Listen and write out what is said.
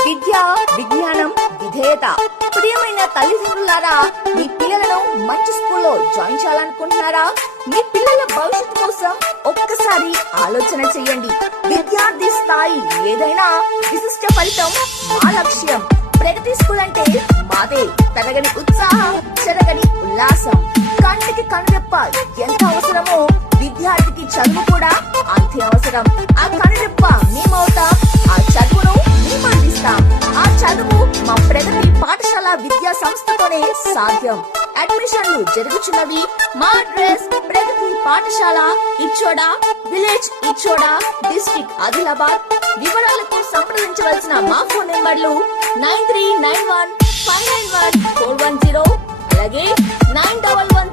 విద్య, విజ్ఞానం, విధేయత. ప్రియమైన తల్లిదండ్రులారా, మీ పిల్లలను మంచి స్కూల్లో జాయిన్ చేయాలనుకుంటున్నారా? మీ పిల్లల భవిష్యత్తు కోసం ఒక్కసారి ఆలోచన చేయండి. విద్యార్థి స్థాయి ఏదైనా విశిష్ట ఫలితం మా లక్ష్యం. ప్రగతి స్కూల్ అంటే మాదే. పెరగని ఉత్సాహం, చెరగని ఉల్లాసం. కంటికి కనురెప్ప ఎంత అవసరమో విద్యార్థికి చదువు కూడా అంతే అవసరం. ఆ కనురెప్ప మేమవుతాం, ఆ చదువును మేము అందిస్తాం. ఆ చదువు మా ప్రగతి పాఠశాల విద్యా సంస్థతోనే సాధ్యం. అడ్మిషన్లు జరుగుతున్నవి. మా అడ్రస్ ప్రగతి పాఠశాల, ఇచ్చోడా విలేజ్, ఇచ్చోడా డిస్ట్రిక్ట్ ఆదిలాబాద్. వివరాలకు సంప్రదించవలసిన మా ఫోన్ నెంబర్లు 9391591410 అలాగే 9111